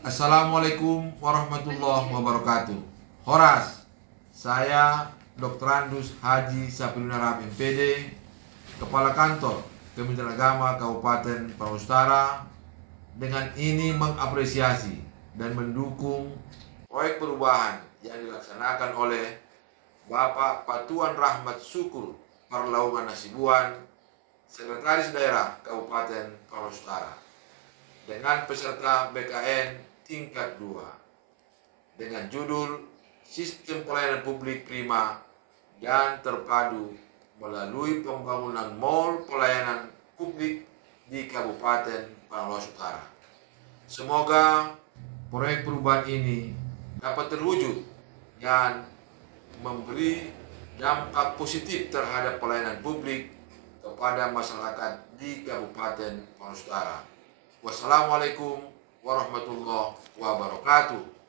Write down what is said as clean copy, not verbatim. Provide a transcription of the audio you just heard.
Assalamualaikum warahmatullahi wabarakatuh. Horas, saya Dr. Andus Haji Sapilunarab MPD, Kepala Kantor Kementerian Agama Kabupaten Palembang Utara, dengan ini mengapresiasi dan mendukung proyek perubahan yang dilaksanakan oleh Bapak Patuan Rahmat Syukur Parlaungan Nasibuan, Sekretaris Daerah Kabupaten Palembang Utara, dengan peserta BKN tingkat 2 dengan judul Sistem Pelayanan Publik Prima dan Terpadu melalui pembangunan Mall Pelayanan Publik di Kabupaten Palembang Utara. Semoga proyek perubahan ini dapat terwujud dan memberi dampak positif terhadap pelayanan publik kepada masyarakat di Kabupaten Palembang Utara. Wassalamualaikum warahmatullahi wabarakatuh.